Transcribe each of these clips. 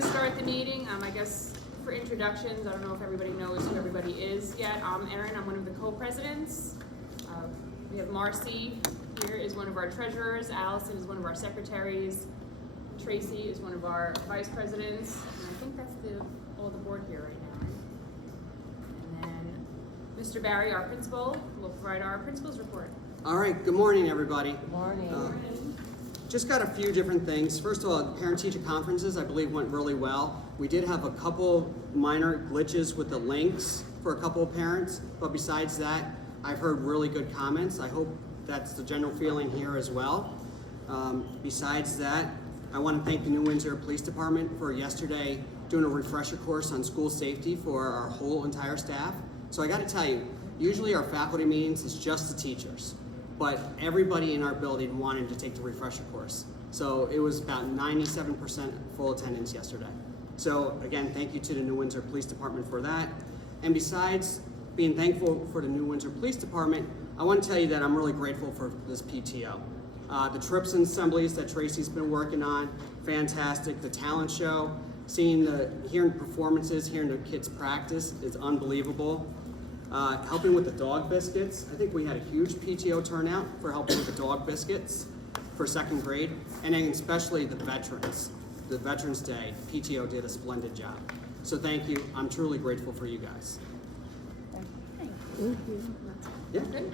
to start the meeting. I guess for introductions, I don't know if everybody knows who everybody is yet. I'm Erin, I'm one of the co-presidents. We have Marcy here is one of our treasurers, Allison is one of our secretaries, Tracy is one of our vice presidents, and I think that's all the board here right now, right? And then Mr. Barry, our principal, will provide our principal's report. All right, good morning, everybody. Good morning. Just got a few different things. First of all, parent-teacher conferences, I believe, went really well. We did have a couple minor glitches with the links for a couple of parents, but besides that, I've heard really good comments. I hope that's the general feeling here as well. Besides that, I want to thank the New Windsor Police Department for yesterday doing a refresher course on school safety for our whole entire staff. So I got to tell you, usually our faculty meetings is just the teachers, but everybody in our building wanted to take the refresher course. So it was about 97% full attendance yesterday. So again, thank you to the New Windsor Police Department for that. And besides being thankful for the New Windsor Police Department, I want to tell you that I'm really grateful for this PTO. The trips and assemblies that Tracy's been working on, fantastic. The talent show, hearing performances, hearing the kids practice is unbelievable. Helping with the dog biscuits. I think we had a huge PTO turnout for helping with the dog biscuits for second grade, and then especially the veterans. The Veterans Day, PTO did a splendid job. So thank you. I'm truly grateful for you guys. Thank you. Yeah. Good?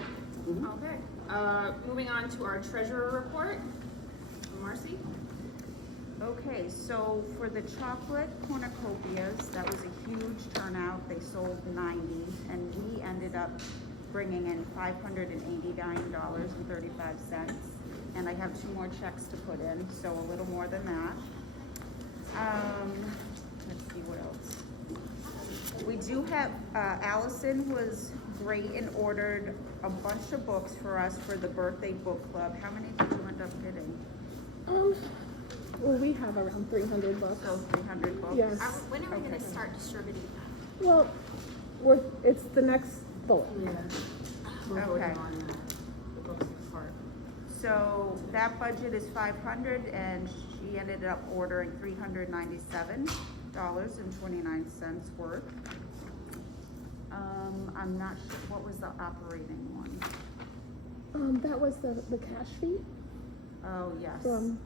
Mm-hmm. Okay. Moving on to our treasurer report. Marcy? Okay, so for the chocolate cornucopias, that was a huge turnout. They sold 90, and we ended up bringing in $589.35. And I have 2 more checks to put in, so a little more than that. Let's see what else. We do have, Allison was great and ordered a bunch of books for us for the birthday book club. How many did you end up getting? Well, we have around 300 books. So 300 books? Yes. When are we Okay. going to start distributing that? Well, it's the next bullet. Yeah. We're Okay. voting on the books in the cart. So that budget is 500, and she ended up ordering $397.29 worth. I'm not sure, what was the operating one? That was the cash fee. Oh, yes. From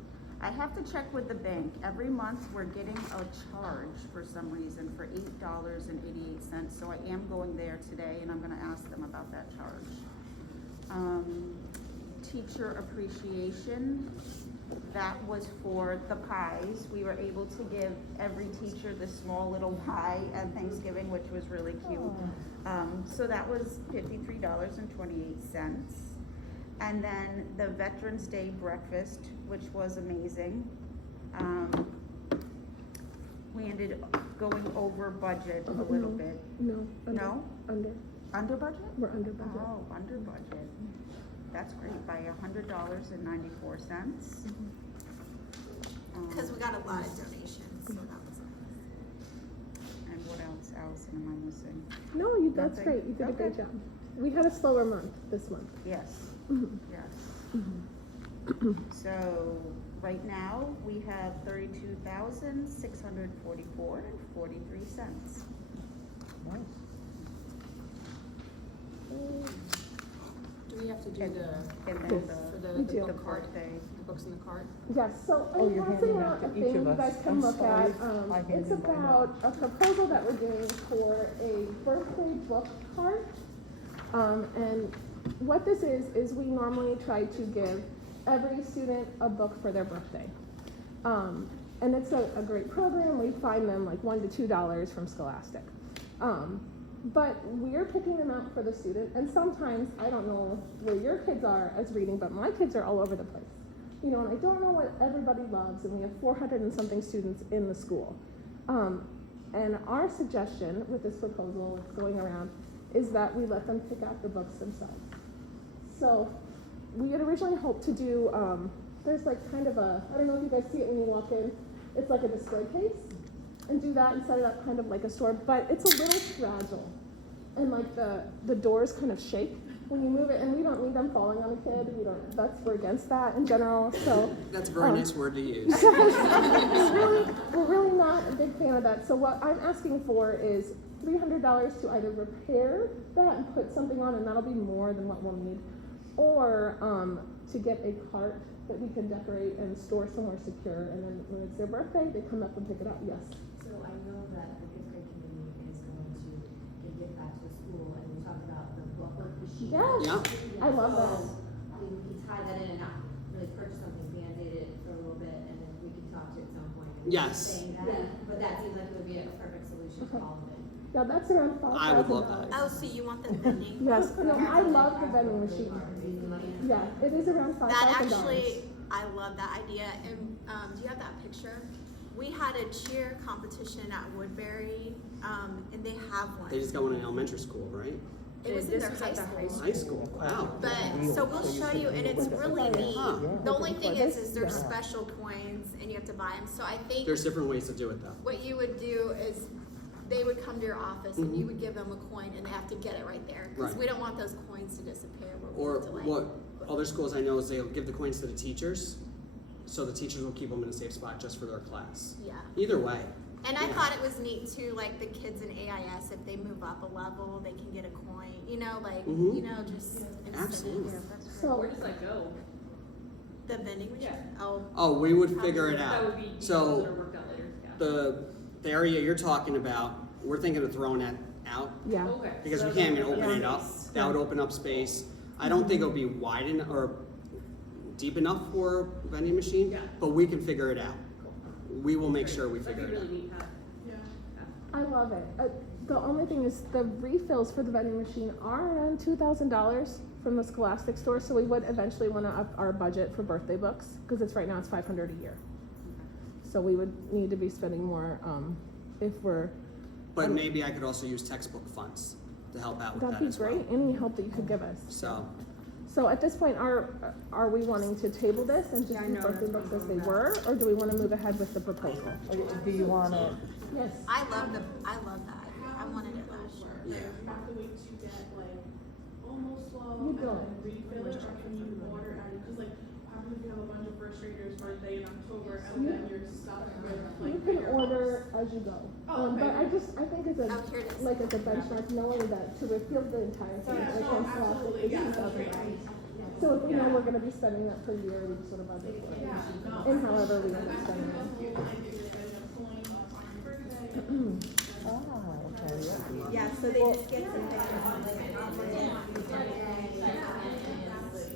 I have to check with the bank. Every month, we're getting a charge for some reason for $8.88. So I am going there today, and I'm gonna ask them about that charge. Teacher appreciation, that was for the pies. We were able to give every teacher this small little pie at Thanksgiving, which was really cute. So that was $53.28. And then the Veterans Day breakfast, which was amazing. We ended up going over budget a little bit. No. No? Under. Under budget? We're under budget. Oh, under budget. That's great, by $100.94. Because we got a lot of donations, so that was And what else, Allison, am I missing? No, that's Nothing? great. You did a great Okay. job. We had a slower month this month. Yes, Mhm. yes. So, right now, we have $32,644.43. Do we have to do And the, then Yes. for We the do. book cart, birthday. the books in the cart? Yes, so I'm you're passing handing out out a to each thing of you us. guys can I'm look sorry. at. I handed It's them by about a proposal that we're doing for a birthday book cart. And what this is we normally try to give every student a book for their birthday. And it's a great program. We find them like $1 to $2 from Scholastic. But we're picking them out for the student, and sometimes I don't know where your kids are as reading, but my kids are all over the place. You know, and I don't know what everybody loves, and we have 400 and something students in the school. And our suggestion with this proposal that's going around is that we let them pick out the books themselves. So we had originally hoped to do, there's like kind of a, I don't know if you guys see it when you walk in, it's like a display case. And do that and set it up kind of like a store, but it's a little fragile. And like the doors kind of shake when you move it, and we don't need them falling on a kid. We're against that in general, so. That's a very nice word to use. we're really not know that. So what I'm asking for is $300 to either repair that and put something on, and that'll be more than what we'll need, or to get a cart that we can decorate and store somewhere secure, and then when it's their birthday, they come up and pick it up. Yes. So I know that the fifth grade committee is going to give gift back to the school, and we talked about the booklet machine. Yes. Yeah. I love that. So, I mean, we can tie that in and not really purchase something, band-aid it for a little bit, and then we can talk to it at some point. And Yes. saying that, but that seems like it would be a perfect solution for all of it. Yeah, that's around $5,000. I would love that. Oh, so you want the vending? Yes. No, I love the vending machine. Raise the money. Yeah, it is around $5,000. That actually, I love that idea. And do you have that picture? We had a cheer competition at Woodbury, and they have one. They just got one in elementary school, right? It was in their high school. High school, wow. But, so we'll show you, and it's really neat. Huh. The only thing is there's special coins, and you have to buy them. So I think There's different ways to do it though. what you would do is they would come to your office and you would give them a coin, and they have to get it right there. Because Right. we don't want those coins to disappear. Or to like, what other schools I know is they'll give the coins to the teachers, so the teachers will keep them in a safe spot just for their class. Yeah. Either way. And I thought it was neat too, like the kids in AIS, if they move up a level, they can get a coin, you know, like, Mhm. you know, just Absolutely. So, Where does that go? the vending machine. Yeah. Oh, Oh, we would figure it That out. would be details So that are worked out later, yeah. the area you're talking about, we're thinking of throwing that out yeah. Okay. because so we can't even that's open it up. nice. That would open up space. I don't think it'll be wide enough or deep enough for a vending machine, Yeah. but we can figure it out. We will make sure we That'd figure be it out. really neat, huh? I love it. The only thing is the refills for the vending machine are around $2,000 from the Scholastic store, so we would eventually want to up our budget for birthday books because it's right now it's $500 a year. So we would need to be spending more if we're. But maybe I could also use textbook funds to help out with That'd that be as well. great. Any help that you could give us. So, At this point, are we wanting to table this and just do birthday books as they were, or do we want to move ahead with the proposal? Do you want to, Yes. I love that. I wanted it last year. yeah. Have to wait to get like almost low You and don't. then refill it, or can you order at it? Cause like, what happens if you have a bunch of first graders' birthday in October and then you're stuck with like. You can bigger order as you go. Oh, okay. But I think as a, Oh, here it is. like as a benchmark, knowing that to refill the entire thing, like no, on Scholastic, absolutely, is yeah, $2,000. So if we know we're gonna be spending that per year, we just sort of budget for it. And however we end up spending it. Like if you're getting a coin on your birthday. okay, yeah. Yeah. So they just get some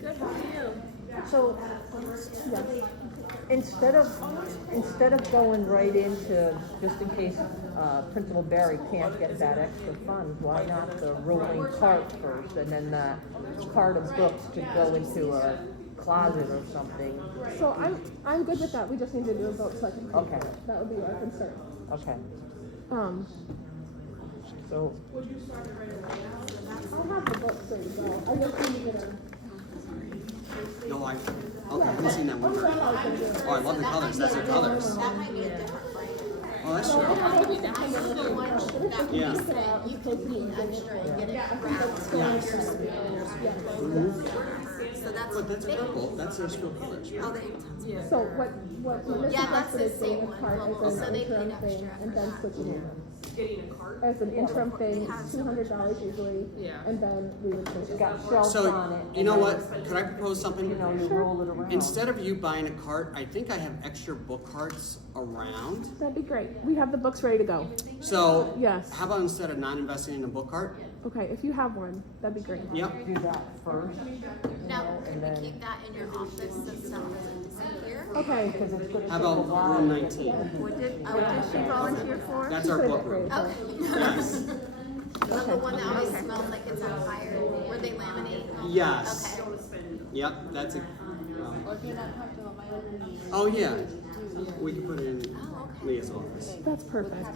Good for you. So, instead of going right into, just in case, Principal Barry can't get that extra funds, why not the rolling cart first, and then the cart of books to go into a closet or something? So I'm good with that, we just need to do a vote so I can. Okay. That would be our concern. Okay, Um, so, Would you start it right away now? I have the books ready to go, I just need to get them. No, I haven't seen that one very well. Oh, I love the colors. That's their colors. That might be a different flavor. Oh, that's true. I know the one that we Yeah. said you can be extra and get it wrapped. Yes. So that's But that's purple. That's their school colors, Oh, right? they. So what Melissa Yeah, that's suggested the is doing same a one. cart as So an they interim paid thing extra and for then that. switching over. Getting a cart? As an interim thing, They have it's $200 usually, Yeah. and then we would switch it's it. got shelves So, on it. you know and what? Could I propose something? then, you roll it around. Instead of you buying a cart, I think I have extra book carts around. That'd be great. We have the books ready to go. So, Yes. how about instead of not investing in a book cart? Okay, if you have one, that'd be great. Yep. Do that first, Now, and can we then, keep that in your office so stuff doesn't disappear? Okay. because it's gonna How take a about while room to get 19? What did she volunteer for? That's our book room. Okay. Yes. The one that always smells like it's on fire, where they laminate. Yes. Okay. Yep, that's a. Oh, yeah. We can put it in Oh, okay. Leah's office. That's perfect.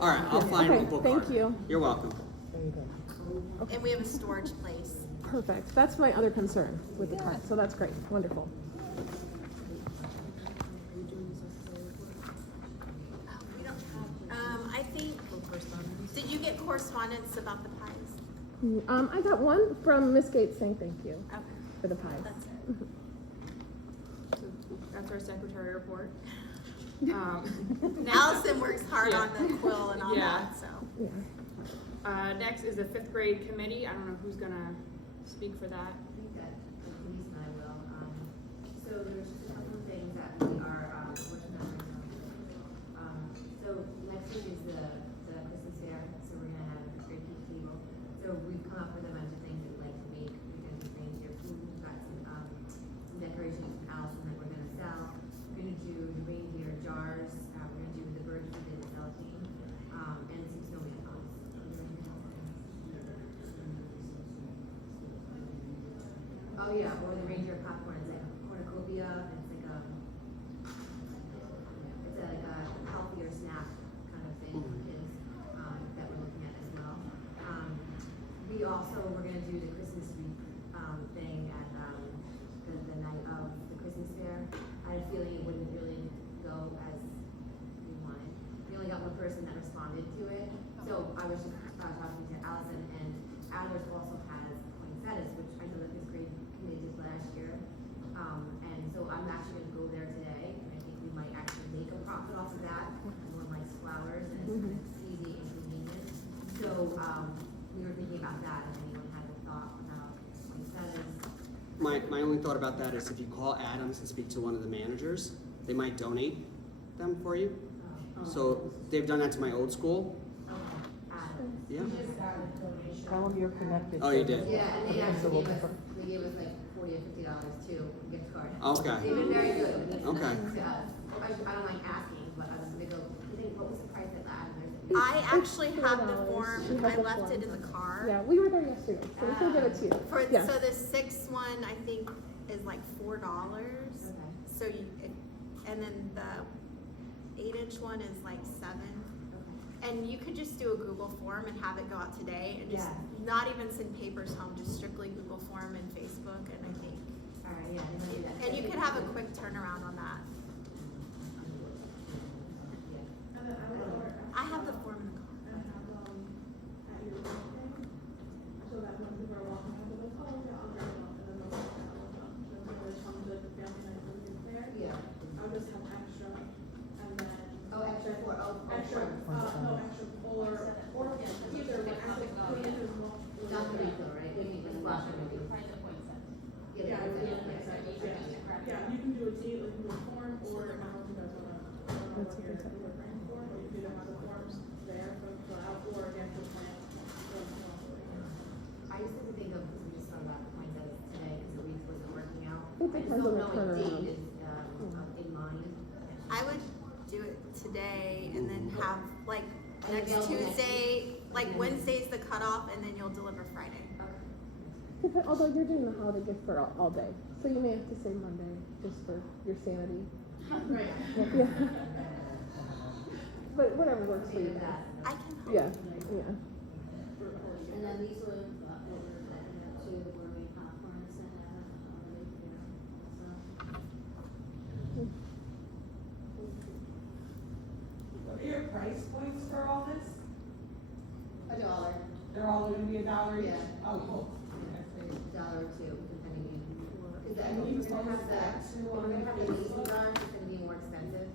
All right, I'll find Okay, a book thank cart. you. You're welcome. there you go. And we have a storage place. Perfect. That's my other concern with the cart, so that's great. Wonderful. We don't have, I think, did you get correspondence about the pies? I got one from Miss Gates saying thank you Okay, for the pies. that's it. So that's our secretary report. Allison works hard Yeah. on the quill and all Yeah. that, so. Yeah. Next is the 5th grade committee. I don't know who's gonna speak for that. I think that Denise and I will. So there's just a couple of things that we are working on right now. So next week is the Christmas fair, so we're gonna have a great pizza table. So we've come up with a bunch of things that we'd like to make. We're gonna do reindeer food, we've got some decorations from Allison that we're gonna sell. We're gonna do the reindeer jars, we're gonna do the bird food and the cellophane, and some snowman dolls. Oh yeah, or the reindeer popcorn, it's like a cornucopia, it's like a healthier snack kind of thing for kids, that we're looking at as well. We're gonna do the Christmas week, thing at, the night of the Christmas fair. I had a feeling it wouldn't really go as we wanted. We only got one person that responded to it, so I was just, talking to Allison, and Adler's also has poinsettias, which I know that this grade committee did last year. And so I'm actually gonna go there today, and I think we might actually make a profit off of that. Everyone likes flowers, and it's easy and convenient. So, we were thinking about that, if anyone had a thought about poinsettias. My only thought about that is if you call Adams and speak to one of the managers, they might donate them for you. So they've done that to my old school. Yeah. Tell them you're connected. Oh, you did? Yeah, and they It's a actually little gave us like $40 or $50 too, gift card. Okay. They've been very good. Okay. I don't like asking, but I was gonna go, I think, what was the price at that? I actually have the $4. form, She has I the left form. it in the car. Yeah, we were there yesterday, so we can give it to you. Yeah. So the 6th one, I think, is like $4. Okay. So and then the 8-inch one is like $7. And you could just do a Google form and have it go out today and just not even send papers home, just strictly Google form and Facebook, and I think. All right, yeah. they might do that. And you could have a quick turnaround on that. Yeah. And then I would order. I have the form in the car. And have them at your building, so that when people are walking out, they're like, oh, yeah, I'll grab them, and then they'll walk out with them. And then when they come to like the family night when they're there, Yeah. I'll just have extra, and then. Oh, extra for, Extra, no, extra, or either, like, actually put it in one. Not the refill, right? We need the splash and maybe. Yeah, yeah, you can do a date, like, you do a form, or I don't know if you guys wanna, I don't know what you're praying for, but you could either have the forms there for them to fill out, or again, the plan. I just didn't think of, because we just thought about the point that today, because the week wasn't working out. It I just depends don't on the know what turnaround. date is, in mind. I would do it today and then have, like, And next available next Tuesday, like, And then- Wednesday's the cutoff, and then you'll deliver Friday. Although you're doing the holiday gift for all day, so you may have to say Monday, just for your sanity. Right. Yeah. But whatever works for you. I can help. Yeah, yeah. And then these were orders that went up to the gourmet popcorns that have a holiday fair also. What are your price points for all this? $1. They're all gonna be $1 each? Yeah. Oh, cool. $1 or $2, depending on. Is that, Can we're you gonna have post that, that to we're on gonna have the mason Facebook? jars, it's gonna be more expensive.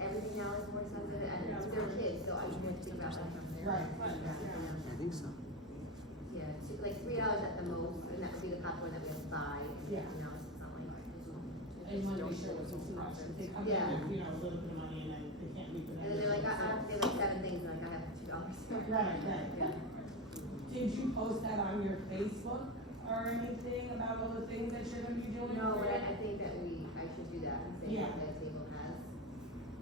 Everything now is more expensive, and they're kids, so I should think about that from there. Right. I think so. Yeah, like $3 at the most, and that would be the popcorn that we have to buy, and Yeah. you know, it's not like. I just wanna be sure what's in process. They come in Yeah. with, a little bit of money and then they can't leave it. And then they're like, I have to pay like 7 things, and like, I have $2. Right. Yeah. Did you post that on your Facebook or anything about all the things that you're gonna be doing? No, for but it? I think that I should do that, and say Yeah. what the table has.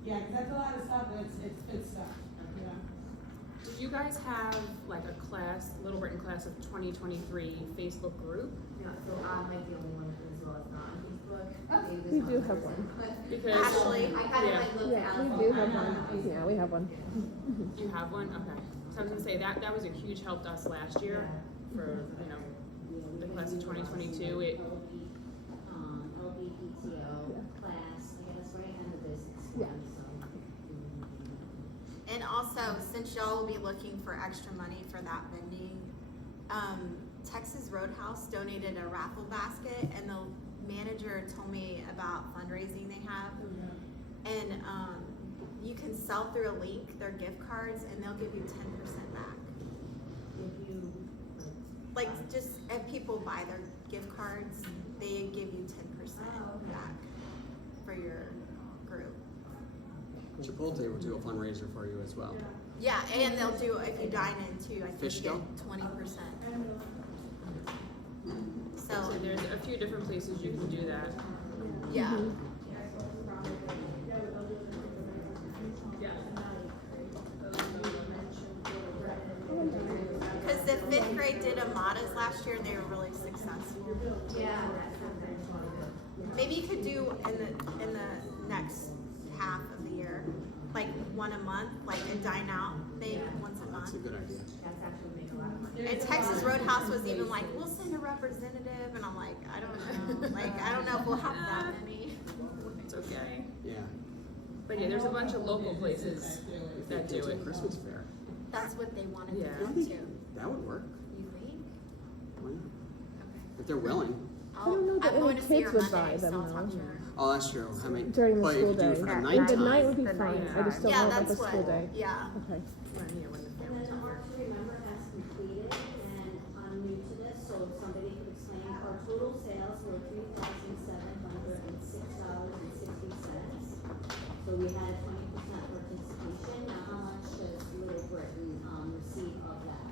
Yeah, 'cause that's a lot of stuff, but it's good stuff, you know? Did you guys have like a class, Little Britain class of 2023 Facebook group? No, so I'm like the only one as well as not on Facebook. Maybe this We one do have person, one. but- Because Ashley, I kind of yeah. like looked Yeah, at. we do have one. Yeah, we have one. You have one? Okay. So I was gonna say, that was a huge help to us last year for, the class of 2022. It, OB PTO class, I guess, right, and the business Yeah. one, so. And also, since y'all will be looking for extra money for that vending, Texas Roadhouse donated a raffle basket, and the manager told me about fundraising they have. and you can sell through a link their gift cards, and they'll give you 10% back. If you, Like, just if people buy their gift cards, they give you 10% back for your group. Chipotle will do a fundraiser for you as well. Yeah, and they'll do, if you dine in too, I think Fish you get dough? 20%. So So, there's a few different places you can do that. yeah. Because the 5th grade did Amadas last year, and they were really successful. yeah, that's something. Maybe you could do in the next half of the year, like one a month, like a dine out thing once a That's a month. good idea. That's actually make a lot of money. And Texas Roadhouse was even like, we'll send a representative, and I'm like, I don't know, like I don't know if we'll have that many. It's okay. Yeah. But yeah, there's a bunch of local places that do It's a it. Christmas fair. That's what they wanted Yeah. to I do think too. that would work. You think? Why not? Okay. If they're willing. don't know that I'm going any to see her kids would Monday, buy them, so I'll talk to though. her. Oh, that's true. I mean, During the but school if you do it day. for the At nighttime. The night would be The fine, night I just don't Yeah, know about the that's school day. what. Yeah. Okay. Right here when the And family's then out here. Hard to Remember has completed, and I'm new to this, so if somebody could explain, our total sales were $3,706.60. So we had 20% participation. Now, how much does Little Britain receive of that?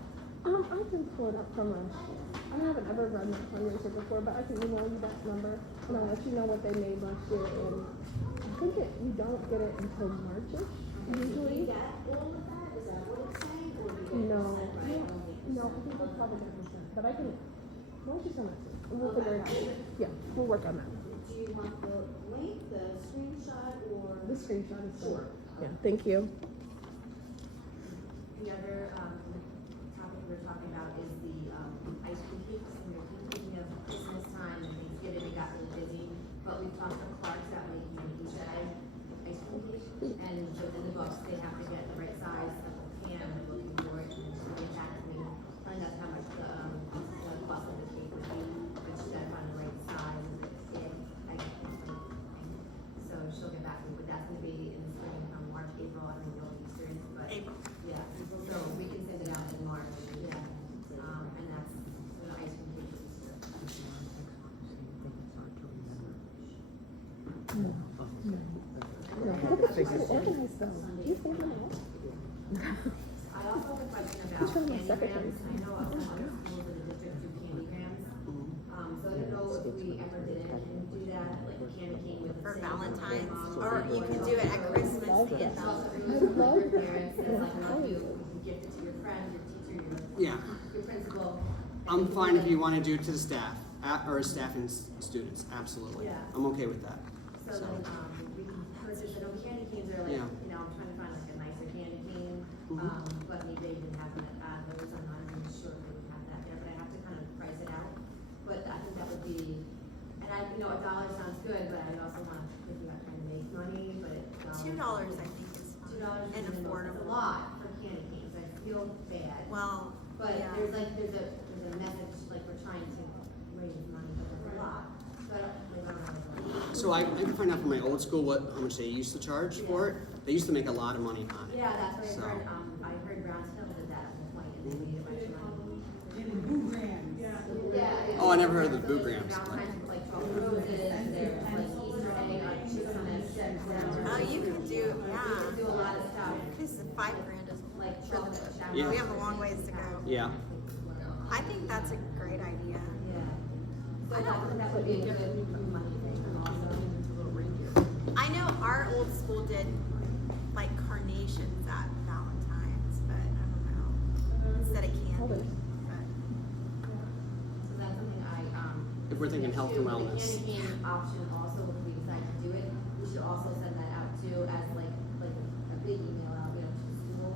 I can pull it up from last year. I haven't ever run that fundraiser before, but I can email you that number and I'll let you know what they made last year. And I think you don't get it until Marchish Do usually. we get all of that? Is that what it's saying? Or do we get No, percent right only? no, I think that's probably 10%. But I can. Why don't you send that to me? We'll figure it out. Yeah, we'll work on that. Do you want the link, the screenshot, or? The screenshot is good. Sure. Yeah, thank you. The other topic we're talking about is the ice cream cakes. And we're thinking of Christmas time and Thanksgiving, we got really busy. But we've talked to Clark's that make Easter egg ice cream cake. And within the books, they have to get the right size of the pan. They're looking for it and to get back to me, telling us how much the cost of the cake would be, which then find the right size. If I so she'll get back to me, but that's gonna be in the spring, March, April. I don't know what Easter is, but. April. Yeah, so we can send it out in March, yeah, and that's the ice cream cake for Easter. No, look at you so organized though. Do you save them all? I also have a question about Who's from the candy secretary? grams. I know other schools in the district do candy grams. So I don't know if we ever did it, can we do that, like a candy cane with. For the symbol of Valentine's, mom? or you can do it at Christmas and Yeah, so Valentine's. if like your parents, and like love you, you can gift it to your friend, your teacher, Yeah. your principal. and I'm you can fine do if that. you want to do it to the staff, or staff and students, absolutely. Yeah. I'm okay with that. So then, we can purchase, I know candy canes are like, Yeah. you know, I'm trying to find like a nicer candy cane, Mhm. but maybe they even have them at those, I'm not even sure if they would have that there, but I have to kind of price it out. But I think that would be, and $1 sounds good, but I also want to think about trying to make money, but. $2 I think is $2 fine and is affordable. a lot for candy canes, I feel bad. Well, But yeah. there's a message, like we're trying to raise money, but there's a lot, so I don't know. So I can find out from my old school how much they used to charge for it. They used to make a lot of money on it. Yeah, that's So- what I heard Brownsville did that at one point, and they made a bunch of money. In the boo grams. Yeah. Oh, I never heard of the boo grams. Valentine's with like 12 roses, there's like Easter egg on chips on a Oh, you can do, You yeah. can do a lot of stuff, Because the $5,000 is like for chocolate the, shower. Yeah. we have a long ways to go. Yeah. I think that's a great idea. Yeah. So that would be a good money thing also. I know our old school did like carnations at Valentine's, but I don't know. Instead of candy. But So that's something If we're thinking health and The wellness. candy cane option also, if we decide to do it, we should also send that out too as like a big email out, to the school.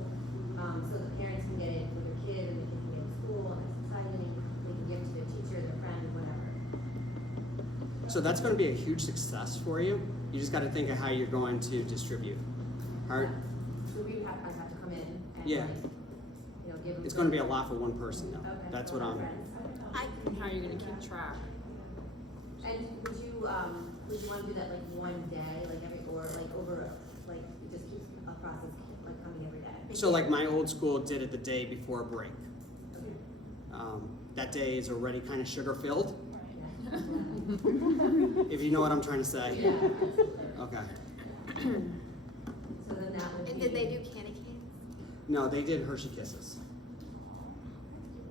So the parents can get it for their kid and they can get it to school and it's exciting, they can give it to their teacher, their friend, whatever. So that's going to be a huge success for you. You just got to think of how you're going to distribute. All right. So we have, I have to come in and Yeah. give them. It's going to be a lot for one person though. Okay. That's what I'm. And how are you gonna keep track? And would you want to do that like one day, like every, or like over, like, it just keeps a process like coming every day? So like my old school did it the day before break. That day is already kind of sugar filled. If you know what I'm trying to say. Yeah. Okay. So then that would be. And did they do candy canes? No, they did Hershey Kisses.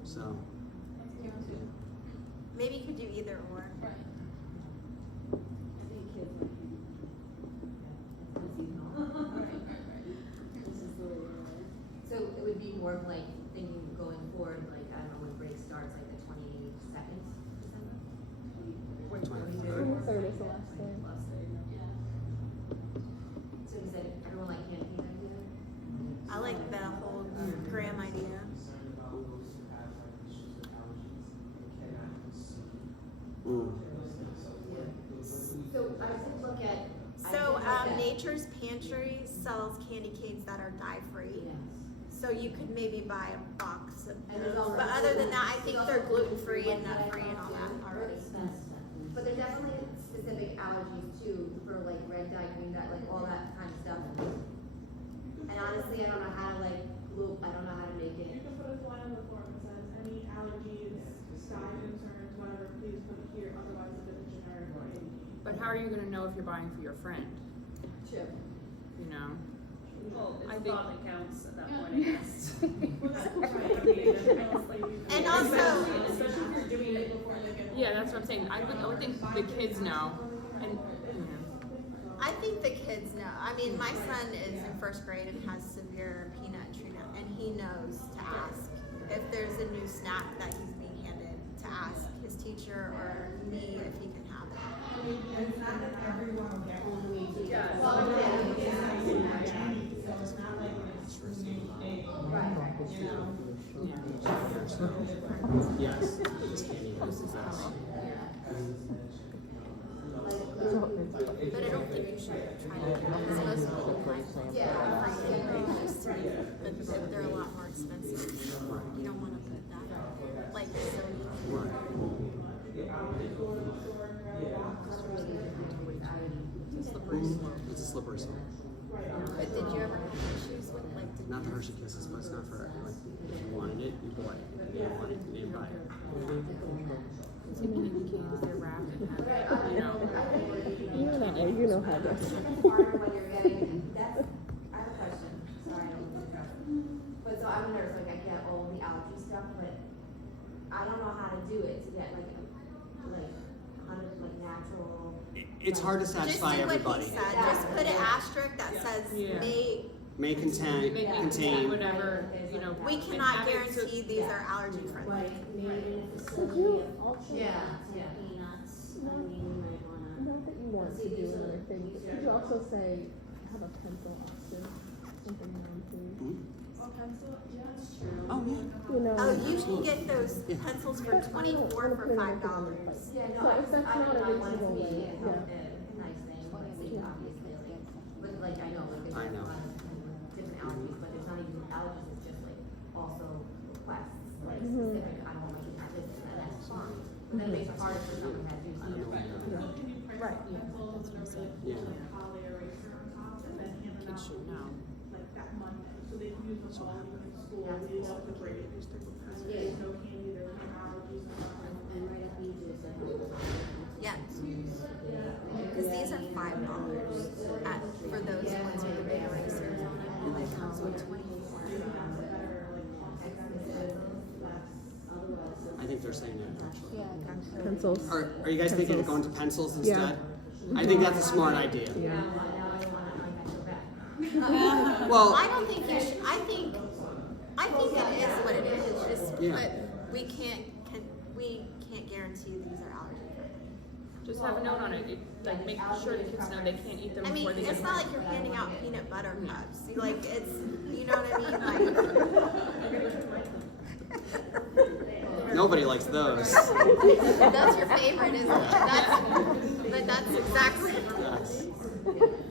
So. Maybe you could do either or. So it would be more of like thinking going forward, like, I don't know, when break starts, like the 22nd December? What, 23rd is the last day. So you said everyone like candy cane idea? I like the whole Graham idea. Mm. So I did look at. So Nature's Pantry sells candy canes that are dye-free. So you could maybe buy a box of And there's those. all But right. other than that, I think they're gluten-free and nut-free and all that already. But there's definitely specific allergies too, for like red dye, green dye, like all that kind of stuff. And honestly, I don't know how to like I don't know how to make You it. can put a line on the form that says, any allergies, side concerns, whatever, please put it here, otherwise it's a generic writing. But how are you gonna know if you're buying for your friend? True. You know? Well, I it think- probably counts at that point, I guess. And also, Especially if you're doing it before they get. Yeah, that's what I'm saying. I would think the kids know. And, I think the kids know. I mean, my son is in first grade and has severe peanut allergy, and he knows to ask if there's a new snack that he's being handed, to ask his teacher or me if he can have it. And it's not that everyone will get one. Yeah. So it's not like an exclusive thing, you know? Yes. This candy is us. But I don't think you should try to, because most people buy just to be, but they're a lot more expensive. You don't want to put that, like, so It's a slippery slope. But did you ever have issues with, like, did Not the Hershey Kisses, but it's not for everyone. If you wanted it, you bought it. If you didn't want it, you didn't buy it. it's in candy canes, they're wrapped and have, you know. You know how this. Harder when you're getting, I have a question, sorry, I don't want to interrupt. But so I'm a nurse, like I get all the allergy stuff, but I don't know how to do it to get like natural. It's hard to just satisfy do what everybody. he said, just put an asterisk that says Yeah. May contain, Make it contain. whatever, you know. we and cannot have it so- guarantee these are allergy friendly. Made in a Could facility you of also, Yeah. peanuts, I mean, we might wanna. not that you want to do another thing, but could you also say, have a pencil option, something non-food? Oh, pencil, yeah. Oh, yeah. You know. Oh, you can get those pencils for But I don't $24 wanna for put $5. anything on the plate. Yeah, no, So if that's not a reasonable way, way, yeah. yeah. Nice thing, like, obviously, like, but like, I know, like, there's I a know. lot of different allergies, but there's not even allergies, it's just like, also requests, like, Mhm. specific, I don't want you to have this, and that's fine. But then it makes it harder for someone that do something. So can you print Right. out pencils and everything, Yeah. like poly eraser on top, and then hand them Kids should know. out like that Monday, so they can use them all even in school, Yeah. leading up to break. There's no candy, there's no allergies, no nothing. And right up each is Yes. Because these are $5 for those ones with the big erasers on it, and it comes with 24. I think they're saying that actually. Pencils. Are you guys thinking of going to pencils Yeah. instead? I think that's a smart idea. Yeah. Well, I don't think you should, I think it is what it is, it's just, Yeah. but we can't guarantee these are allergy friendly. Just have a note on it, like make sure the kids know they can't eat them I mean, before they get it's home. not like you're handing out peanut butter cups, like, it's, you know what I mean, like. nobody likes those. That's your favorite, isn't it? But that's exactly. Yes.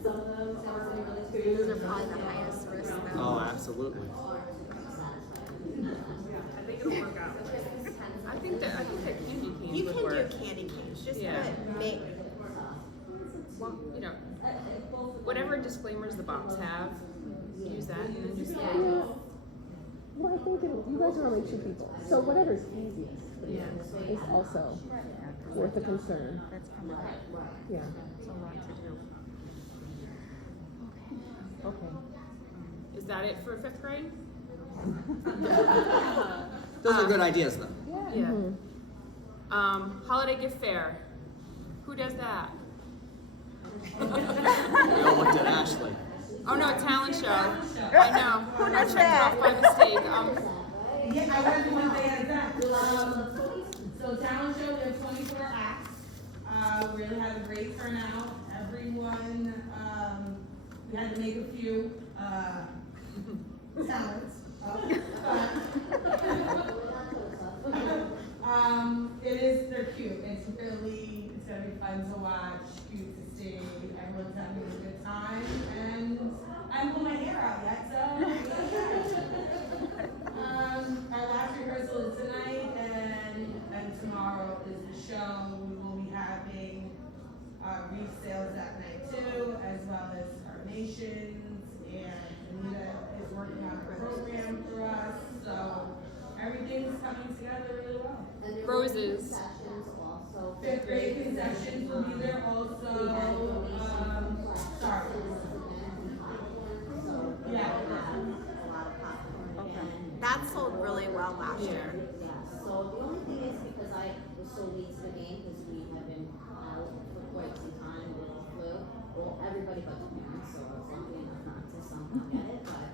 Those are probably the highest risk though. Oh, absolutely. I think it'll work out. I think that candy canes You would can work. do candy canes, just Yeah. put make. Well, you know, whatever disclaimers the box have, use that and then just. Yeah. Well, I think you guys are only 2 people, so whatever's easiest for you is also worth a concern. That's coming up. Yeah. It's a lot to do. Okay. Is that it for 5th grade? Those are good ideas, though. Yeah. Holiday gift fair. Who does that? We all looked at Ashley. Oh no, talent show. I know. Who I does checked it off by mistake. Yeah, I read one thing as that. So talent show, we have 24 acts. We really had a great turnout. Everyone, we had to make a few, talents. They're cute. It's gonna be fun to watch, cute to see. Everyone's having a good time, and I haven't pulled my hair out yet, so. Our last rehearsal is tonight, and tomorrow is the show. We will be having, reef sales that night too, as well as carnations, and Anita is working on a program for us, so everything's coming together really well. And there Roses. will be concessions also. 5th grade concessions will be there also, We had donations from sorry. and popcorn, so we Yeah. have a lot of popcorn again. That sold really well last year. Yeah, so the only thing is because I was so late to the game, because we have been out for quite some time with the flu. Well, everybody but the parents, so I was lucky enough not to somehow get it, but,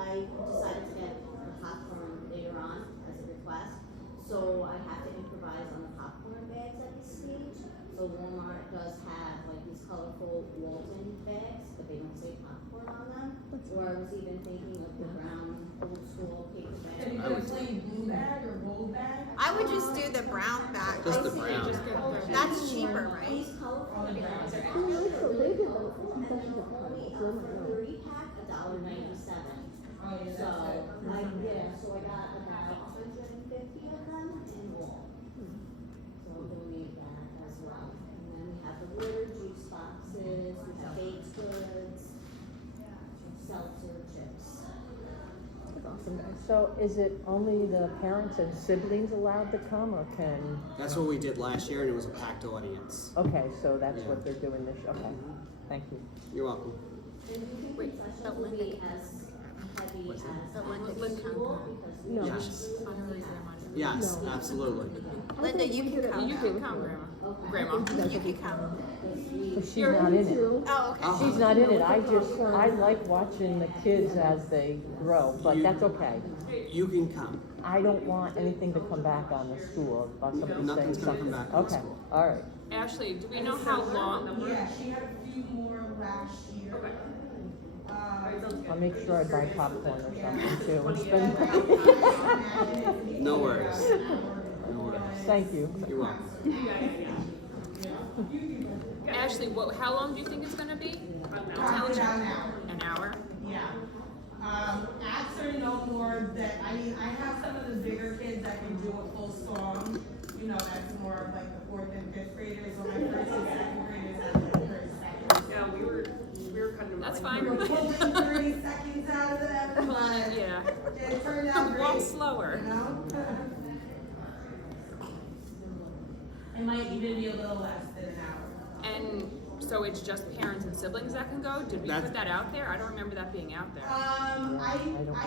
I decided to get the popcorn later on as a request. So I have to improvise on the popcorn bags at this stage. So Walmart does have like these colorful Walton bags, but they don't say popcorn on them. Or I was even thinking of the brown old school paper Can you bag. get a plain blue bag or gold bag? I would just do the brown bag. Just the I think brown. Just get the. That's cheaper, right? These colorful bags are So they give a and concessions they're at only times, so I might for know. 30 pack, $1.97. Oh, yeah, So, that's good. so I got about 150 of them in all. So I'll donate that as well. And then we have the litter juice boxes, we have baked goods, seltzer chips. That's awesome, guys. So is it only the parents and siblings allowed to come, or can, That's what we did last year, and it was a packed audience. okay, so that's Yeah. what they're doing this, okay, thank you. You're welcome. And do you think Wait, concessions will be as heavy What's as that? back to Lincoln. school? Because we No. Yes. Honorary grandma. Yes, No. absolutely. Linda, you can come. You can come, Grandma. Grandma. You can come. But she's not in it. Oh, okay. She's not in it, I like watching the kids as they grow, but that's okay. You can come. I don't want anything to come back on the school, about somebody saying Nothing's gonna come something. back on the Okay, school. all right. Ashley, do we know how long? Yeah, she had a few more last year. I'll make sure I buy popcorn or something too, and spend. No worries. No worries. Thank you. You're welcome. Ashley, how long do you think it's gonna be? Probably about an hour. An hour? Yeah. Acts are no more that, I mean, I have some of the bigger kids that can do a full song. You know, that's more of like the 4th and 5th graders, or my 1st and 2nd graders have like 30 seconds. Yeah, we were kind of. That's like, fine. We were pulling 30 seconds out of them, but Yeah. it turned out great. Walk slower. You know? It might even be a little less than an hour. And so it's just parents and siblings that can go? Did we That's- put that out there? I don't remember that being out there. I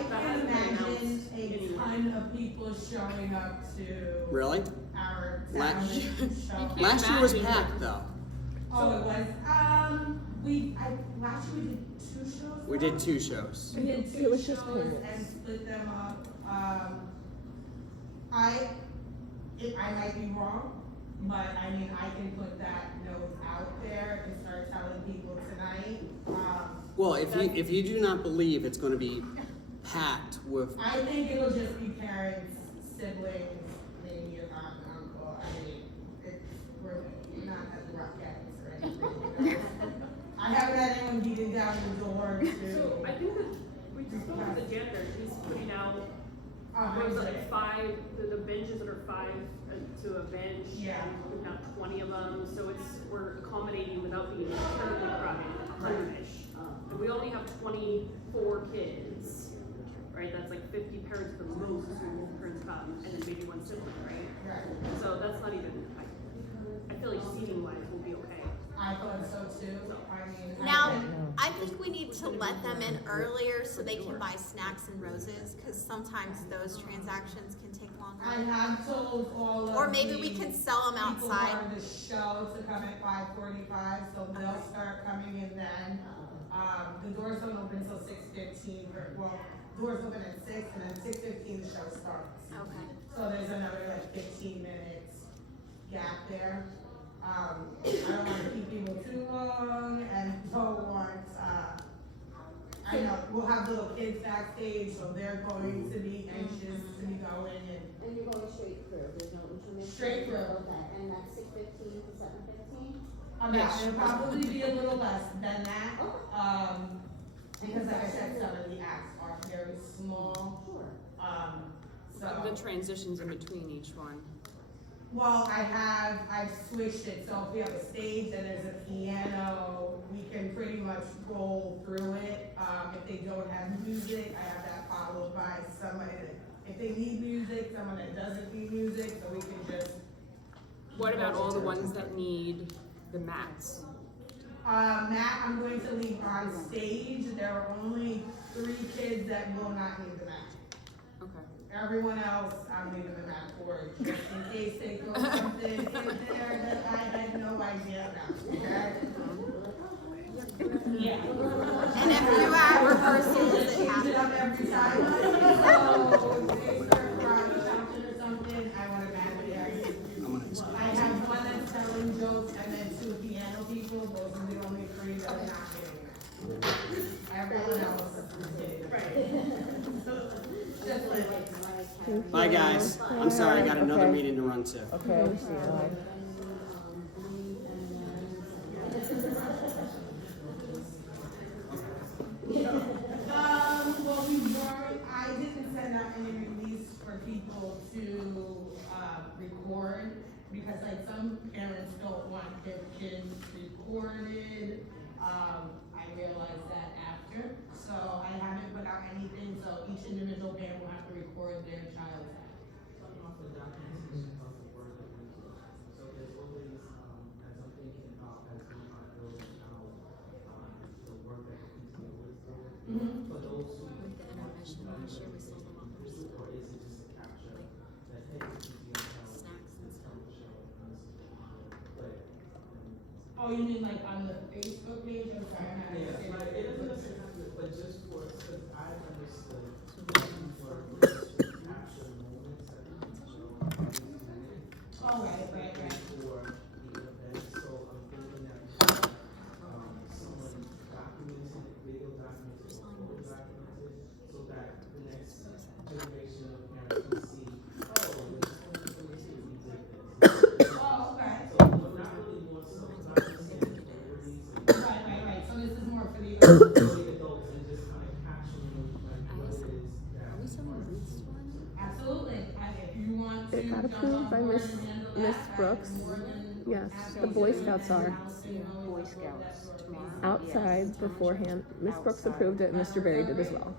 can't imagine a ton of people showing up to Really? our Last- talent show. Last year was imagine. packed, though. Oh, it was, last year we did 2 shows. We did 2 shows. We did It 2 was just shows parents. and split them up. I might be wrong, but I mean, I can put that note out there and start telling people tonight. Well, if you do not believe it's going to be packed with, I think it'll just be parents, siblings, maybe your aunt and uncle. I mean, we're not as rough guys or anything. You know? I haven't had anyone beating down the door to. So I think that we just spoke to the janitor, he's putting out There's like 5, the benches that are 5 to a bench. Yeah. We've got 20 of them, so we're accommodating without being terribly crowded, 100-ish. And we only have 24 kids, right? That's like 50 parents for most, when parents come, and then maybe 1 sibling, right? Right. So that's not even, I feel like seating wise will be okay. I thought so too. I mean, Now, I think we need to let them in earlier so they can buy snacks and roses, because sometimes those transactions can take longer. I have told all of Or maybe we can sell them people outside. part of the show to come at 5:45, so they'll start coming in then. The doors don't open until 6:15, doors open at 6, and then 6:15 the show starts. Okay. So there's another like 15 minutes gap there. I don't wanna keep people too long, and don't want, I know, we'll have little kids backstage, so they're going to be anxious to be going and. And you're going straight through, there's no intermission? Straight through. Okay, and that's 6:15 to 7:15? Yeah, it'll probably be a little less than that, because like I said, some of the acts are very small, Sure. so. The transitions in between each one. Well, I've switched it, so if we have a stage and there's a piano, we can pretty much roll through it. If they don't have music, I have that followed by somebody that, if they need music, someone that doesn't need music, so we can just. What about all the ones that need the mats? Matt, I'm going to leave on stage. There are only 3 kids that will not need the mat. Okay. Everyone else, I'm leaving the mat for, just in case they throw something in there that I had no idea about, okay? Yeah. And if you have rehearsals, it Change it happens. up every time, so if they start crying, shouting or something, I want to manage it. I have one that's telling jokes and then 2 piano people, those are the only 3 that are not getting that. Everyone else is getting it. Just like. Bye, guys. I'm sorry, I got another Okay. meeting to run to. Okay, see you later. Well, we weren't, I didn't send out any release for people to, record, because like some parents don't want their kids recorded. I realized that after, so I haven't put out anything, so each individual parent will have to record their child's act. Off the documentation of the work that we do. So there's always, as I'm thinking about, as we are building out, the work that the PTO is doing. For those who. With the intermission last year, we sold them all. Or is it just a capture that, hey, the PTO held Snacks and this kind of show, and this is what we do. But, Oh, you mean like on the Facebook page? I'm sorry, I'm not yeah, understanding. like, it doesn't necessarily have to, but just for, because I understood for just to capture moments that the PTO is doing. Oh, right. For the event, so I'm thinking that we have, someone documented, video documented, or photo documented, so that the next generation of parents can see, oh, in 2022, we did this. Oh, okay. So we're not really more so, not just saying celebrities and Right. So this is more for the. for the adults and just kind of capturing like what it is that. Are we selling boots tomorrow night? Absolutely, and if you want to It got jump approved on by board Miss- and handle Miss that, Brooks. I'm more than Yes, happy the Boy to. Scouts are. Boy Scouts tomorrow. Outside beforehand. Miss Brooks approved it, and Mr. Berry did as well.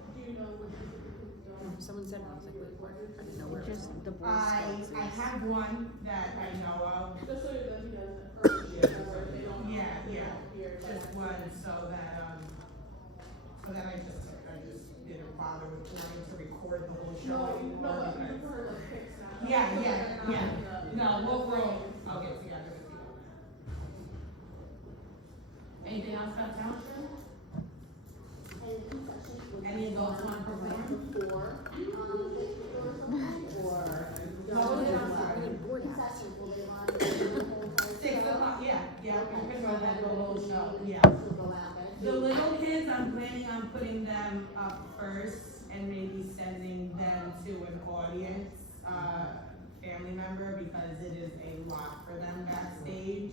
Someone said, it, I was like, wait, what? I didn't know where it was. Just the Boy I Scouts. have one that I know of, Just so that he doesn't hurt each other, they don't. yeah, Here, just one, so that I just didn't bother with wanting to record the whole show No, anymore. but you heard like fix that. Yeah. No, I'll get together with you. Anything else about township? And the concessions would. Any adults want to perform? Before, the doors open, or? No, they're not. Concessions, will they run the whole entire 6 show? o'clock, yeah, you can go back the whole show, yeah. Will go out there. The little kids, I'm planning on putting them up first and maybe sending them to an audience, family member, because it is a lot for them backstage.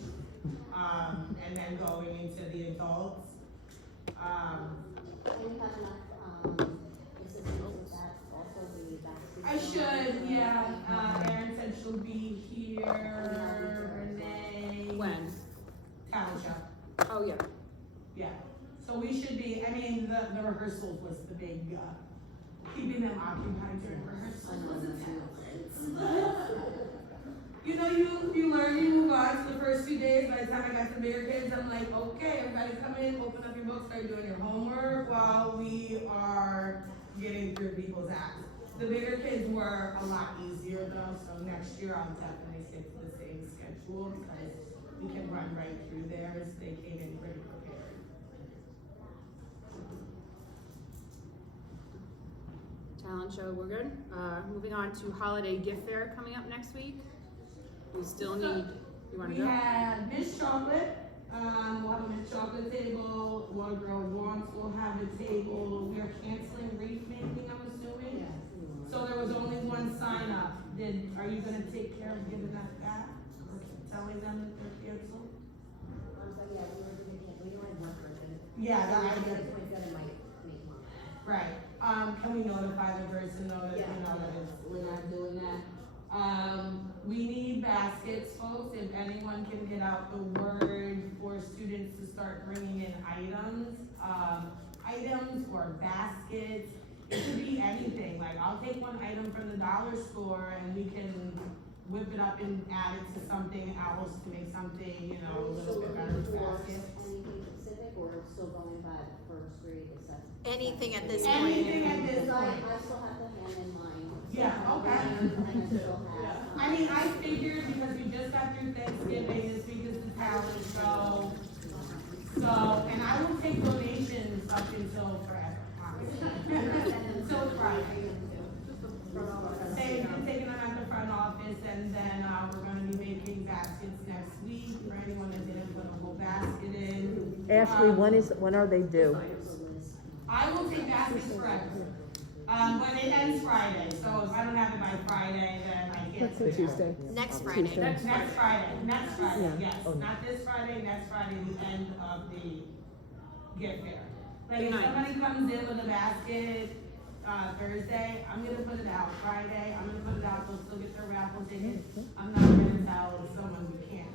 And then going into the adults. And you have enough, assistants with that, also the backstage. I Renee. When? Talent show. Oh, yeah. Yeah, so we should be, I mean, the rehearsals was the big, keeping them occupied during rehearsals was a talent. You know, you learn, you move on to the first few days. By the time I got some bigger kids, I'm like, okay, everybody come in, open up your books, start doing your homework while we are getting through people's acts. The bigger kids were a lot easier though, so next year I'll definitely stick to the same schedule because we can run right through theirs. They came in pretty prepared. Talent show, we're good. Moving on to holiday gift fair coming up next week. We still need, you wanna go? We had Miss Chocolate, we'll have a Miss Chocolate table, One Girl Wants will have a table, we are canceling wreath making, I'm assuming? So there was only one sign up, are you gonna take care of giving that back, or telling them that they're canceled? We only have one person. Yeah, that I I get. get. It might make one. Right, can we notify the person though that, you know, that we're not doing that? We need baskets, folks, if anyone can get out the word for students to start bringing in items or baskets. It could be anything, like I'll take one item from the dollar store and we can whip it up and add it to something else to make something, you know, a little bit better basket. Anything specific, or it's still going by first grade, is that? Anything at this point. Anything at this Because point. I still have the hand in mind. Yeah, okay. And I still have. I mean, I figured because we just got through Thanksgiving, this week is the talent show. So, and I will take donations up until forever, honestly. Until Friday. They've been taking them at the front office and then, we're gonna be making baskets next week for anyone that didn't put a whole basket in. Ashley, when are they due? I will take baskets forever. But it ends Friday, so if I don't have it by Friday, then I can't. Let's say Tuesday. Next Friday. Tuesday. Next Friday, Yeah. yes, Oh. not this Friday, next Friday, the end of the gift fair. Like if Good night. somebody comes in with a basket, Thursday, I'm gonna put it out Friday, I'm gonna put it out, they'll still get their raffle ticket. I'm not gonna tell someone we can't.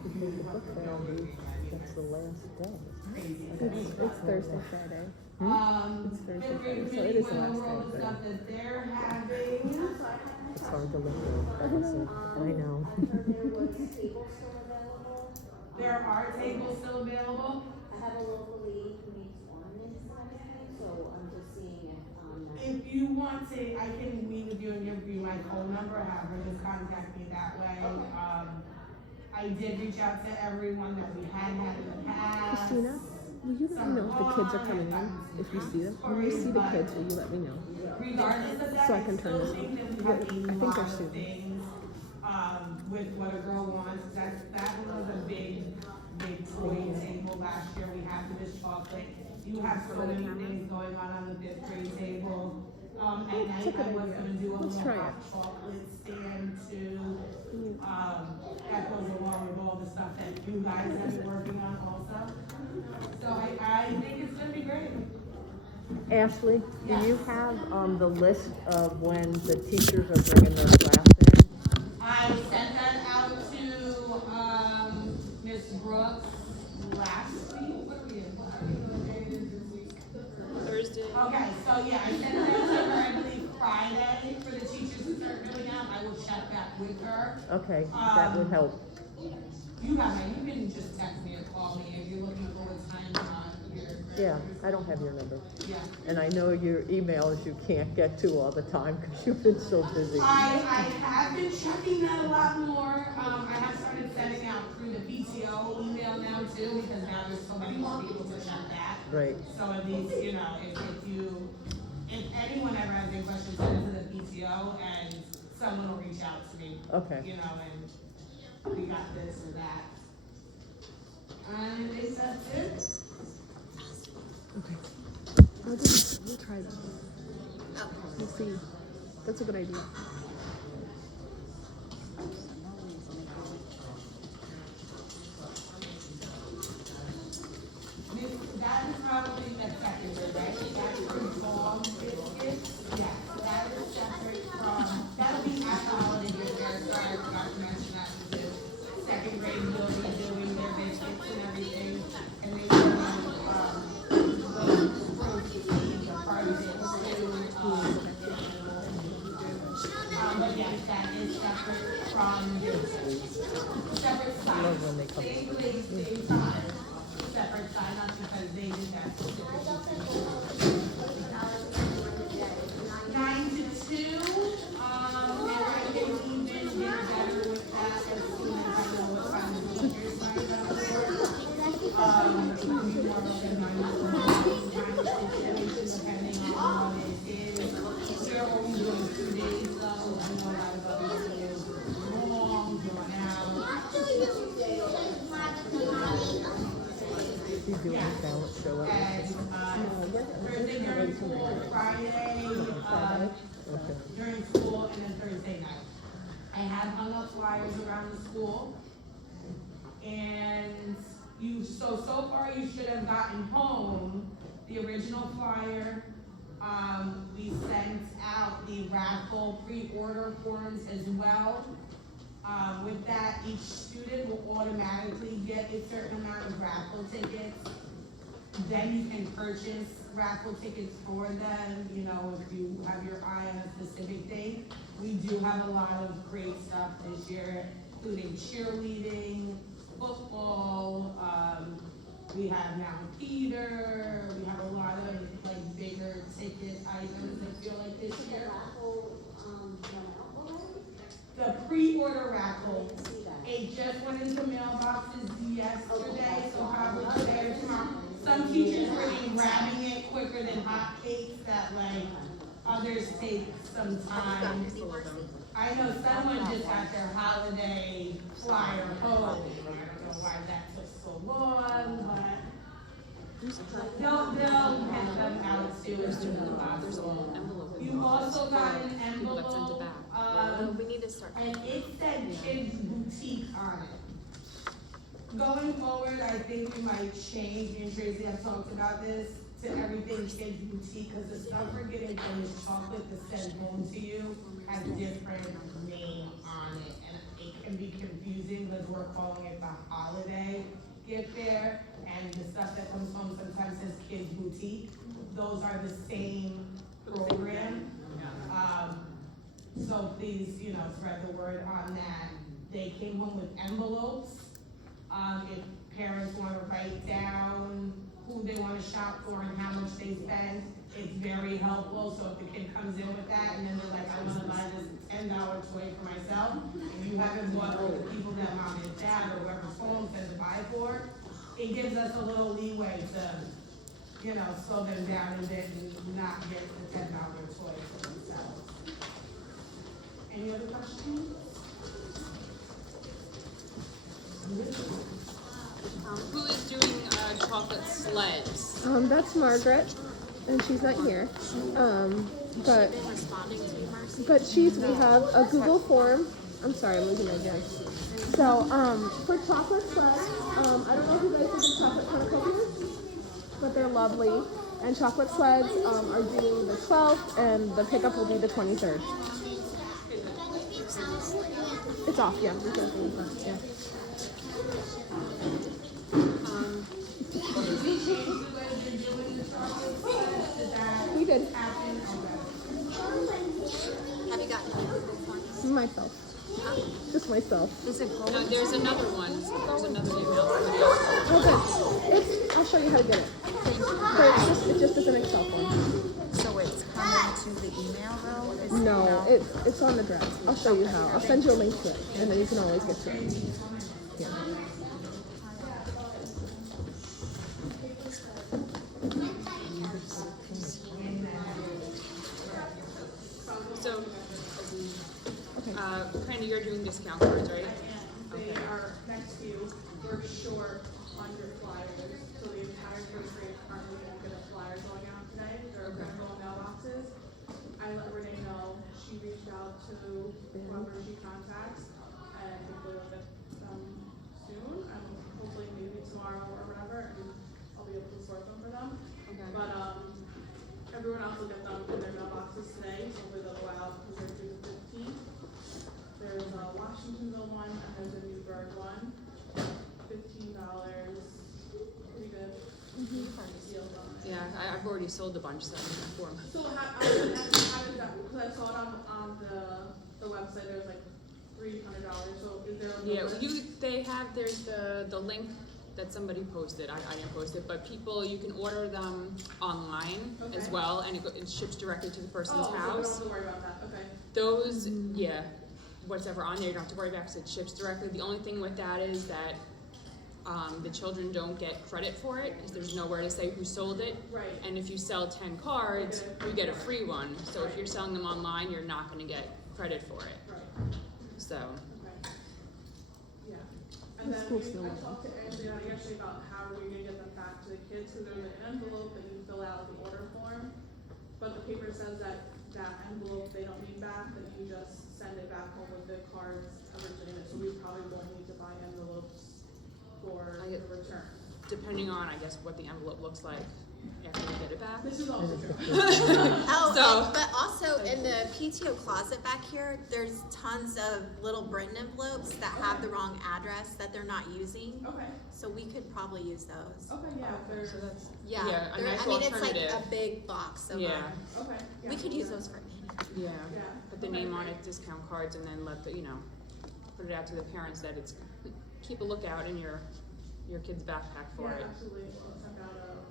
That's the last day. Crazy. It's Thursday, Friday. It's Thursday, Fifth grade so it committee is went the last over all day, the but- stuff that they're having. It's hard to look at. I know. I heard there was tables still available. There are tables still available. I have a local league who makes ornaments and everything, so I'm just seeing if, If you want to, I can meet with you and give you my phone number, have her just contact me that way. I did reach out to everyone that we had in the past. Christina, will you let me know if the kids are coming in? If you see them, when you see the kids, will you let me know? Regardless of that, So I can turn this still think that we on. have I a think lot they're of soon. things, with what a girl wants. That was a big toy table last year. We had the Miss Chocolate. You have so many things going on the fifth grade table. At night, I was gonna do a Let's little try hot it. chocolate stand too. That goes along with all the stuff that you guys have been working on also. So I think it's gonna be great. Ashley, do Yes. you have, the list of when the teachers are bringing their class in? I sent that out to, Ms. Brooks last week. What are we in? What day is this week? Thursday. Okay, so yeah, I sent that to her, I believe Friday, for the teachers to start filling out. I will check back with her. Okay, that would help. You have my, you can just text me or call me if you're looking for a time on your. Yeah, I don't have your number. Yeah. And I know your emails you can't get to all the time because you've been so busy. I have been checking that a lot more. I have started sending out through the PTO email now too, because now there's so many more people to check that. Right. So at least, you know, if anyone ever has any questions, send it to the PTO and someone will reach out to me. Okay. You know, and we got this or that. And I think that's it. Okay. We'll try that. We'll see. That's a good idea. That is probably a secondary, right? That's for fall biscuits. Yeah, that is separate from, that'll be at the holiday gift fair. Sorry, I forgot to mention that too. do it with balance, show up. And, Thursday during school, Friday, Okay. during school, and then Thursday night. I have hung up flyers around the school. And so far you should have gotten home the original flyer. We sent out the raffle pre-order forms as well. With that, each student will automatically get a certain amount of raffle tickets. Then you can purchase raffle tickets for them, you know, if you have your eye on a specific thing. We do have a lot of great stuff this year, including cheerleading, football, we have now Peter, we have a lot of like bigger ticket items I feel like this year. The pre-order raffle, it just went into mailboxes yesterday, so probably today or tomorrow. Some teachers were grabbing it quicker than hotcakes, that like others take some time. I know someone just got their holiday flyer home. I don't know why that took so long, but they'll get them out soon as soon as possible. You also got an envelope, We need to start. and it said Kids Boutique on it. Going forward, I think we might change, and Tracy have talked about this, to everything Kids Boutique, because the stuff we're getting from this chocolate that's sent home to you has a different name on it, and it can be confusing because we're calling it the holiday gift fair, and the stuff that comes home sometimes says Kids Boutique. Those are the same program. So please, you know, spread the word on that. They came home with envelopes. If parents wanna write down who they wanna shop for and how much they spend, it's very helpful. So if the kid comes in with that and then they're like, I wanna buy this $10 toy for myself, and you haven't bought for the people that mom and dad or whoever's home said to buy for, it gives us a little leeway to, you know, slow them down and then not get the $10 toy for themselves. Any other questions? Who is doing chocolate sleds? That's Margaret, and she's not here. But Responding to you, Marcy. we have a Google form. I'm sorry, I'm losing my again. So, for chocolate sleds, I don't know if you guys have the chocolate cornucopias, but they're lovely. And chocolate sleds are due the 12th, and the pickup will be the 23rd. It's off, yeah. We can finish that, yeah. We did. Have you gotten Google Forms? Myself. Just myself. Is it No, there's another one. There's another email. Okay. I'll show you how to get it. But it's just as an Excel form. So it's coming to the email though? No, it's on the drive. I'll show you how. I'll send you a link to it, and then you can always get to it. Yeah. So, Brandy, you're doing discount cards, right? They are next to you. We're short 100 flyers, so the entire first grade aren't really gonna get a flyer going out today. They're gonna go in mailboxes. I let Renee know. She reached out to whoever she contacts, and hopefully we'll get them soon. And hopefully maybe tomorrow or whatever, and I'll be able to sort them for them. Okay. But everyone else will get them in their mailboxes today. So hopefully they'll go out because they're due the 15th. There's a Washingtonville one and there's a Newburgh one. $15. Pretty good. Deals on it. Yeah, I've already sold a bunch, so I'm gonna form. So how did that, because I saw it on the website, there was like $300. So is there a Yeah, they have, there's the link that somebody posted. I didn't post it, but you can order them online as Okay. well, and it ships directly to the person's So we don't house. have to worry about that, okay. Those, yeah, whatever on there, you don't have to worry about because it ships directly. The only thing with that is that the children don't get credit for it because there's nowhere to say who sold it. Right. And if you sell 10 cards, you get a free one. So if you're selling them online, you're not going to get credit for it. Right, So, okay. Yeah. And then I talked to Angela yesterday about how are we gonna get them back to the the kids, because there's an envelope that you fill out the order form, but the paper says that that envelope they don't need back, that you just send it back home with the cards originated, so we probably won't need to buy envelopes for the return. Depending on, I guess, what the envelope looks like after we get it back. This is also true. Oh, So- but also in the PTO closet back here, there's tons of little Britain envelopes that have the wrong address that they're not using. Okay, So we could probably use those. okay, yeah, there's, So that's, Yeah, yeah, a they're- nice I mean, it's like alternative. a big box of Yeah. them. okay. Yeah, We could we'll use do those that. for nanny. Yeah, Yeah. put the Okay, name on great. it, discount cards, and then let the, put it out to the parents that it's, keep a lookout in your kid's backpack for Yeah, it. absolutely, we'll send out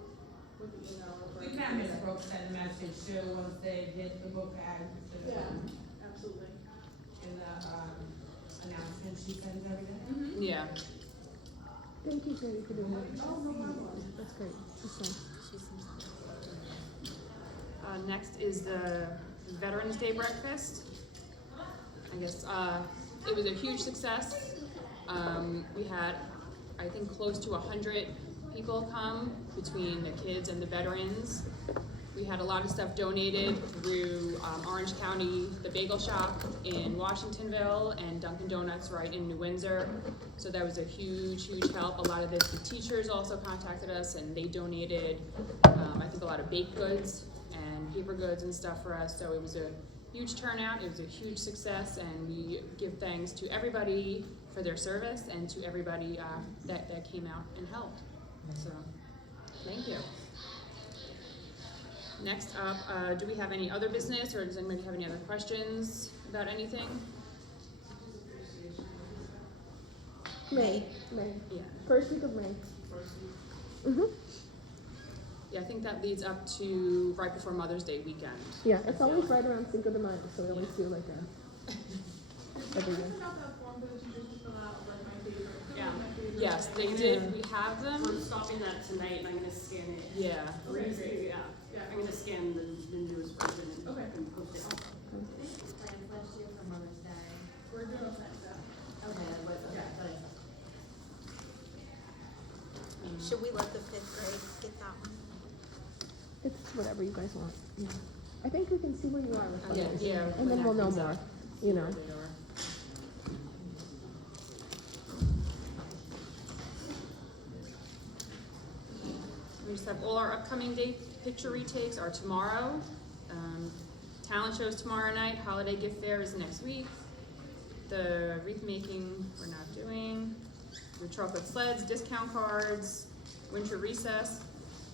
with the email. or We can have Ms. Brooks send a message too, once they get the book added to the, Yeah, absolutely. in the, announcement she sends every day. Mm-hmm. Yeah. Thank you, Katie, for doing that. Oh, no problem. That's great. That's fine. Next is the Veterans Day breakfast. I guess, it was a huge success. We had, I think, close to 100 people come between the kids and the veterans. We had a lot of stuff donated through Orange County, the Bagel Shop in Washingtonville, and Dunkin' Donuts right in New Windsor. So that was a huge, huge help. A lot of the teachers also contacted us, and they donated, I think, a lot of baked goods and paper goods and stuff for us. So it was a huge turnout. It was a huge success, and we give thanks to everybody for their service and to everybody that came out and helped. So, thank you. Next up, do we have any other business, or does anybody have any other questions about anything? May. Yeah. First week of May. Mm-hmm. Yeah, I think that leads up to right before Mother's Day weekend. Yeah, it's always right around Cinco de Mayo, so we always do like a every year. Send out that form for the teachers to fill out, like my favorite. Yeah. My favorite Yes, they did. We have them. We're stopping that tonight and I'm gonna scan it. Yeah. Okay, great. Yeah, Yeah. I'm gonna scan the newest version and Okay. and post it. Plans last year for Mother's Day. We're doing that. Okay, what, okay, Yeah. good. Should we let the 5th grade get that one? It's whatever you guys want. Yeah. I think we can see where you are with Yeah, others. yeah. And then we'll know more, you know. We just have all our upcoming date picture retakes are tomorrow. Talent show's tomorrow night. Holiday gift fair is next week. The wreath making we're not doing. The chocolate sleds, discount cards, winter recess.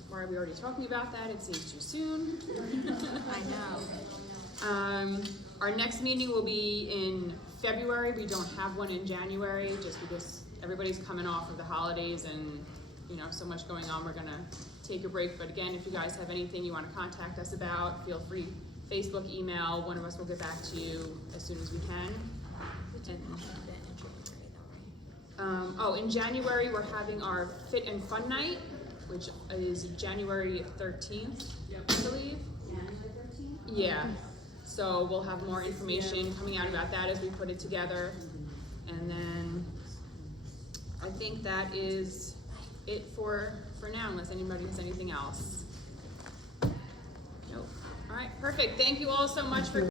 Why are we already talking about that? It seems too soon. I know. Our next meeting will be in February. We don't have one in January just because everybody's coming off of the holidays and, so much going on. We're gonna take a break. But again, if you guys have anything you want to contact us about, feel free. Facebook, email, one of us will get back to you as soon as we can. In January, we're having our Fit and Fun Night, which is January 13th, I believe. January 13th? Yeah, so we'll have more information coming out about that as we put it together. And then I think that is it for now, unless anybody has anything else. Nope. All right, perfect. Thank you all so much for